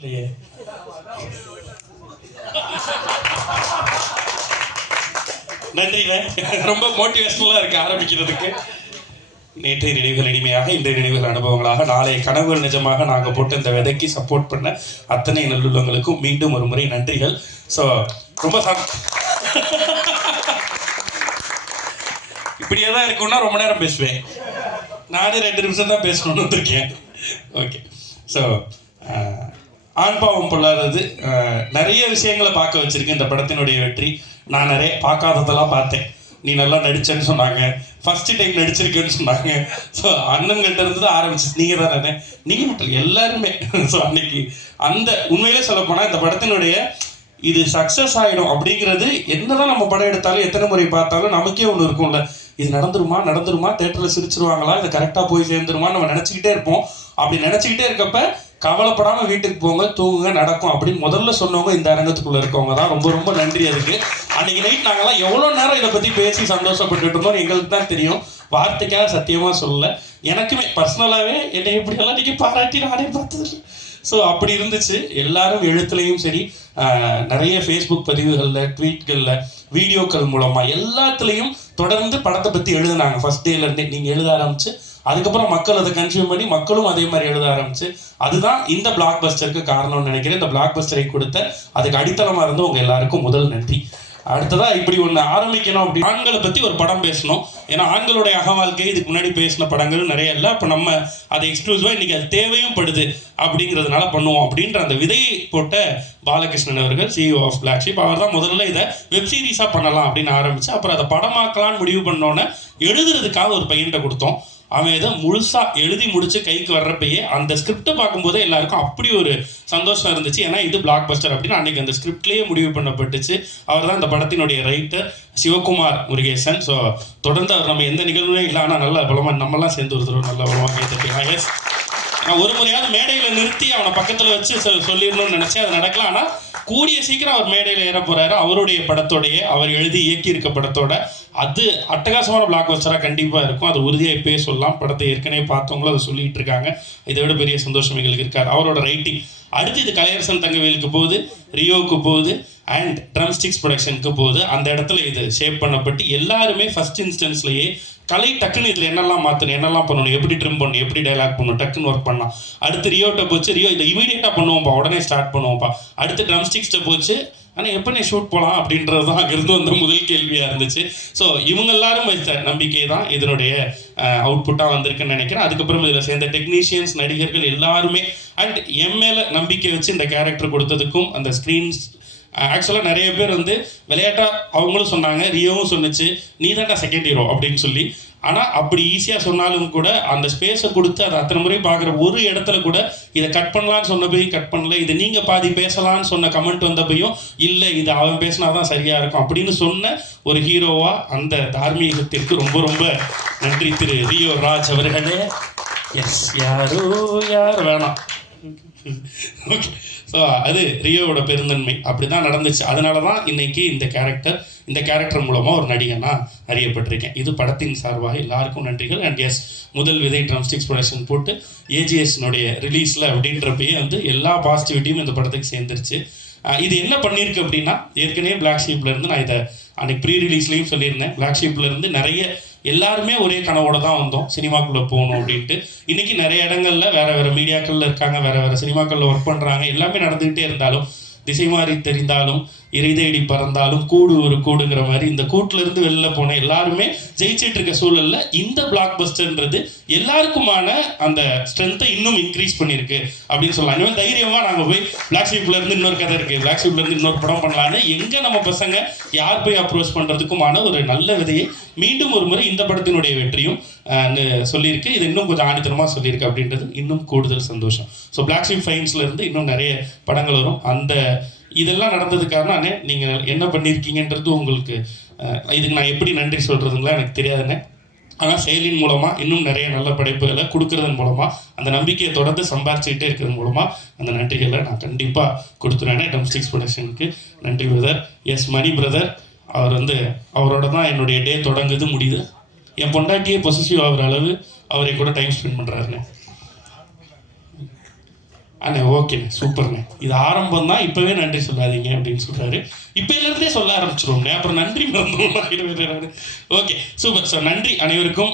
இல்லையே நன்றிங்க ரொம்ப மோட்டிவேஷனலாக இருக்கு ஆரம்பிக்கிறதுக்கு. நேற்றைய நினைவுகள் இனிமையாக இன்றைய நினைவுகள் அனுபவங்களாக நாளைய கனவுகள் நிஜமாக நாங்கள் போட்டு இந்த விதைக்கு சப்போர்ட் பண்ண அத்தனை நல்லுள்ளவங்களுக்கும் மீண்டும் ஒரு முறை நன்றிகள். ஸோ ரொம்ப இப்படியே தான் இருக்கும்னா ரொம்ப நேரம் பேசுவேன். நானே ரெண்டு நிமிஷம் தான் பேசணும்னு இருக்கேன் ஓகே ஸோ ஆண்பாவம் பொல்லாதது. நிறைய விஷயங்களை பார்க்க வச்சிருக்கு இந்த படத்தினுடைய வெற்றி. நான் நிறைய பார்க்காததெல்லாம் பார்த்தேன். நீ நல்லா நடிச்சேன்னு சொன்னாங்க. ஃபர்ஸ்ட் டைம் நடிச்சிருக்கேன்னு சொன்னாங்க. ஸோ அண்ணன்கிட்ட இருந்து தான் ஆரம்பிச்சு நீங்கள் தான் தானே நீங்கள் மட்டும் எல்லாருமே. ஸோ அன்னைக்கு அந்த உண்மையிலே சொல்ல போனால் இந்த படத்தினுடைய இது சக்ஸஸ் ஆகிடும் அப்படிங்கிறது என்னதான் நம்ம படம் எடுத்தாலும் எத்தனை முறை பார்த்தாலும் நமக்கே ஒன்று இருக்கும்ல. இது நடந்துருமா? நடந்துருமா? தேட்டரில் சிரிச்சிருவாங்களா? இது கரெக்டாக போய் சேர்ந்துருமா நம்ம நினச்சிக்கிட்டே இருப்போம். அப்படி நினச்சிக்கிட்டே இருக்கப்ப கவலைப்படாமல் வீட்டுக்கு போங்க தூங்குங்க நடக்கும் அப்படின்னு முதல்ல சொன்னவங்க இந்த அரங்கத்துக்குள்ளே இருக்கவங்க தான். ரொம்ப ரொம்ப நன்றி அதுக்கு. அன்றைக்கி நைட் நாங்கள்லாம் எவ்வளோ நேரம் இதை பற்றி பேசி சந்தோஷப்பட்டுட்டு இருந்தோம் எங்களுக்கு தான் தெரியும். வார்த்தைக்காக சத்தியமாக சொல்லல. எனக்குமே பர்சனலாகவே என்னை இப்படியெல்லாம் நீங்கள் பாராட்டி நானே பார்த்தது ஸோ அப்படி இருந்துச்சு. எல்லாரும் எழுத்துலையும் சரி நிறைய ஃபேஸ்புக் பதிவுகளில் ட்வீட்களில் வீடியோக்கள் மூலமாக எல்லாத்துலேயும் தொடர்ந்து படத்தை பற்றி எழுதுனாங்க. ஃபஸ்ட் டேலேருந்தே நீங்கள் எழுத ஆரம்பிச்சு அதுக்கப்புறம் மக்கள் அதை கன்சியூம் பண்ணி மக்களும் அதே மாதிரி எழுத ஆரம்பிச்சு அதுதான் இந்த பிளாக் பஸ்டருக்கு காரணம்னு நினைக்கிறேன். இந்த பிளாக் பஸ்டரை கொடுத்த அதுக்கு அடித்தளமாக இருந்து உங்கள் எல்லாருக்கும் முதல் நன்றி. அடுத்ததாக இப்படி ஒன்று ஆரம்பிக்கணும் அப்படி ஆண்களை பற்றி ஒரு படம் பேசணும். ஏன்னா ஆண்களுடைய அகவாழ்க்கை இதுக்கு முன்னாடி பேசின படங்கள் நிறைய இல்லை. அப்போ நம்ம அதை எக்ஸ்க்ளூசிவாக இன்னைக்கு அது தேவையும் படுது அப்படிங்கிறதுனால பண்ணுவோம் அப்படின்ற அந்த விதையை போட்ட பாலகிருஷ்ணன் அவர்கள் சிஇஓ ஆஃப் பிளாக்ஷிப் அவர் தான் முதல்ல இதை வெப் சீரிஸாக பண்ணலாம் அப்படின்னு ஆரம்பித்து அப்புறம் அதை படமாக்கலாம்னு முடிவு பண்ணோன்னே எழுதுறதுக்காக ஒரு பையன்கிட்ட கொடுத்தோம். அவன் இதை முழுசாக எழுதி முடிச்சு கைக்கு வர்றப்பயே அந்த ஸ்கிரிப்டை பார்க்கும்போதே எல்லாருக்கும் அப்படி ஒரு சந்தோஷம் இருந்துச்சு. ஏன்னா இது பிளாக் பஸ்டர் அப்படின்னு அன்னைக்கு அந்த ஸ்கிரிப்ட்லேயே முடிவு பண்ணப்பட்டுச்சு. அவர் தான் அந்த படத்தினுடைய ரைட்டர் சிவகுமார் முருகேசன். ஸோ தொடர்ந்து அவர் நம்ம எந்த நிகழ்வுமே இல்லை. ஆனால் நல்ல பலமாக நம்மலாம் சேர்ந்து ஒரு நல்ல பலமாக கேட்டுக்கலாம் எஸ் நான் ஒரு முறையாவது மேடையில் நிறுத்தி அவனை பக்கத்தில் வச்சு சொல்லிடணும்னு நினச்சேன். அது நடக்கலாம் ஆனால் கூடிய சீக்கிரம் அவர் மேடையில் ஏற போறாரு. அவருடைய படத்தோடைய அவர் எழுதி இயக்கி இருக்க படத்தோட அது அட்டகாசமான பிளாக் பஸ்டராக கண்டிப்பாக இருக்கும். அது உறுதியாக இப்பயே சொல்லலாம். படத்தை ஏற்கனவே பார்த்தவங்களும் அதை சொல்லிட்டு இருக்காங்க. இதை விட பெரிய சந்தோஷம் எங்களுக்கு இருக்காது. அவரோட ரைட்டிங் அடுத்து இது கலையரசன் தங்கவேலுக்கு போகுது ரியோவுக்கு போகுது. அண்ட் ட்ரம்ஸ்டிக்ஸ் ப்ரொடக்ஷனுக்கு போகுது. அந்த இடத்துல இது ஷேப் பண்ணப்பட்டு எல்லாருமே ஃபர்ஸ்ட் இன்ஸ்டன்ஸ்லேயே கலை டக்குன்னு இதில் என்னெல்லாம் மாற்றணும் என்னெல்லாம் பண்ணணும் எப்படி ட்ரிம் பண்ணணும் எப்படி டைலாக் பண்ணணும் டக்குன்னு ஒர்க் பண்ணலாம். அடுத்து ரியோட்ட போச்சு ரியோ இதை இமீடியட்டாக பண்ணுவோம்ப்பா உடனே ஸ்டார்ட் பண்ணுவோம்ப்பா அடுத்து ட்ரம்ஸ்டிக்ஸ்ட்டை போச்சு ஆனால் எப்போ நீ ஷூட் போகலாம் அப்படின்றது தான் அங்கிருந்து வந்த முதல் கேள்வியாக இருந்துச்சு. ஸோ இவங்க எல்லாரும் வைத்த நம்பிக்கை தான் இதனுடைய அவுட்புட்டாக வந்திருக்குன்னு நினைக்கிறேன். அதுக்கப்புறம் இதில் சேர்ந்த டெக்னீஷியன்ஸ் நடிகர்கள் எல்லாருமே அண்ட் என் மேலே நம்பிக்கை வச்சு இந்த கேரக்டர் கொடுத்ததுக்கும் அந்த ஸ்க்ரீன்ஸ் ஆக்சுவலாக நிறைய பேர் வந்து விளையாட்டாக அவங்களும் சொன்னாங்க ரியோவும் சொன்னுச்சு நீ தான்டா செகண்ட் ஹீரோ அப்படின்னு சொல்லி. ஆனால் அப்படி ஈஸியாக சொன்னாலும் கூட அந்த ஸ்பேஸை கொடுத்து அதை அத்தனை முறை பார்க்குற ஒரு இடத்துல கூட இதை கட் பண்ணலான்னு சொன்னபையும் கட் பண்ணல. இதை நீங்கள் பாதி பேசலாம்னு சொன்ன கமெண்ட் வந்தப்பையும் இல்லை இது அவன் பேசினா தான் சரியாக இருக்கும் அப்படின்னு சொன்ன ஒரு ஹீரோவாக அந்த தார்மீகத்திற்கு ரொம்ப ரொம்ப நன்றி திரு ரியோ ராஜ் அவர்களே. எஸ் யாரோ யார்? வேணாம். ஓகே ஸோ அது ரியோவோட பெருந்தன்மை. அப்படி தான் நடந்துச்சு. அதனால தான் இன்னைக்கு இந்த கேரக்டர் இந்த கேரக்டர் மூலமாக ஒரு நடிகனா அறியப்பட்டிருக்கேன். இது படத்தின் சார்பாக எல்லாருக்கும் நன்றிகள். அண்ட் எஸ் முதல் விதை ட்ரம்ஸ்டிக்ஸ் ப்ரொடக்ஷன் போட்டு ஏஜிஎஸ்னுடைய ரிலீஸில் அப்படின்றப்பயே வந்து எல்லா பாசிட்டிவிட்டியும் இந்த படத்துக்கு சேர்ந்துருச்சு. இது என்ன பண்ணியிருக்கு அப்படின்னா ஏற்கனவே பிளாக் ஷீப்லேருந்து நான் இதை அன்னைக்கு ப்ரீ ரிலீஸ்லையும் சொல்லியிருந்தேன். ஃப்ளாக்ஷிப்பில் இருந்து நிறைய எல்லாருமே ஒரே கனவோட தான் வந்தோம். சினிமாக்குள்ளே போகணும் அப்படின்ட்டு. இன்னைக்கு நிறைய இடங்கள்ல வேற வேற மீடியாக்கள்ல இருக்காங்க வேற வேற சினிமாக்களில் ஒர்க் பண்றாங்க. எல்லாமே நடந்துகிட்டே இருந்தாலும் திசை மாறி தெரிந்தாலும் இறை தேடி பறந்தாலும் கூடு ஒரு கூடுங்கிற மாதிரி இந்த கூட்டுல இருந்து வெளில போன எல்லாருமே ஜெயிச்சிட்டு இருக்க சூழல்ல இந்த பிளாக் பஸ்டர்ன்றது எல்லாருக்குமான அந்த ஸ்ட்ரென்த்தை இன்னும் இன்க்ரீஸ் பண்ணியிருக்கு அப்படின்னு சொல்லலாம். இனிமேல் தைரியமா நாங்க போய் பிளாக் ஷீப்ல இருந்து இன்னொரு கதை இருக்கு. பிளாக் ஷீப்ல இருந்து இன்னொரு படம் பண்ணலான்னு எங்க நம்ம பசங்க யார் போய் அப்ரோச் பண்றதுக்குமான ஒரு நல்ல விதையை மீண்டும் ஒரு முறை இந்த படத்தினுடைய வெற்றியும் சொல்லியிருக்கு. இது இன்னும் கொஞ்சம் ஆணித்தனமா சொல்லியிருக்கு அப்படின்றது இன்னும் கூடுதல் சந்தோஷம். ஸோ பிளாக் ஷீப் ஃபைன்ஸ்ல இருந்து இன்னும் நிறைய படங்கள் வரும். அந்த இதெல்லாம் நடந்தது காரணம் அண்ணே நீங்க என்ன பண்ணியிருக்கீங்கன்றது உங்களுக்கு இதுக்கு நான் எப்படி நன்றி சொல்றதுங்களா எனக்கு தெரியாதுண்ணே ஆனால் செயலின் மூலமாக இன்னும் நிறைய நல்ல படைப்புகளை கொடுக்கறதன் மூலமாக அந்த நம்பிக்கையை தொடர்ந்து சம்பாரிச்சுக்கிட்டே இருக்கிறது மூலமாக அந்த நன்றிகளை நான் கண்டிப்பாக கொடுத்துருவேன். டம்ஸ்டிக்ஸ் ப்ரொடக்ஷனுக்கு நன்றி பிரதர் எஸ் மணி பிரதர் அவர் வந்து அவரோட தான் என்னுடைய டே தொடங்குது முடியுது. என் பொண்டாட்டியே பொசிசிவ் ஆகிற அளவு அவரை கூட டைம் ஸ்பெண்ட் பண்ணுறாருன்னு அண்ணே ஓகேண்ணே சூப்பர்ண்ணே. இது ஆரம்பம் தான் இப்போவே நன்றி சொல்லாதீங்க அப்படின்னு சொல்கிறாரு இப்போலேருந்தே சொல்ல ஆரம்பிச்சிருவோம்ண்ணே. அப்புறம் நன்றி மறந்துடும் ஓகே சூப்பர். ஸோ நன்றி அனைவருக்கும்.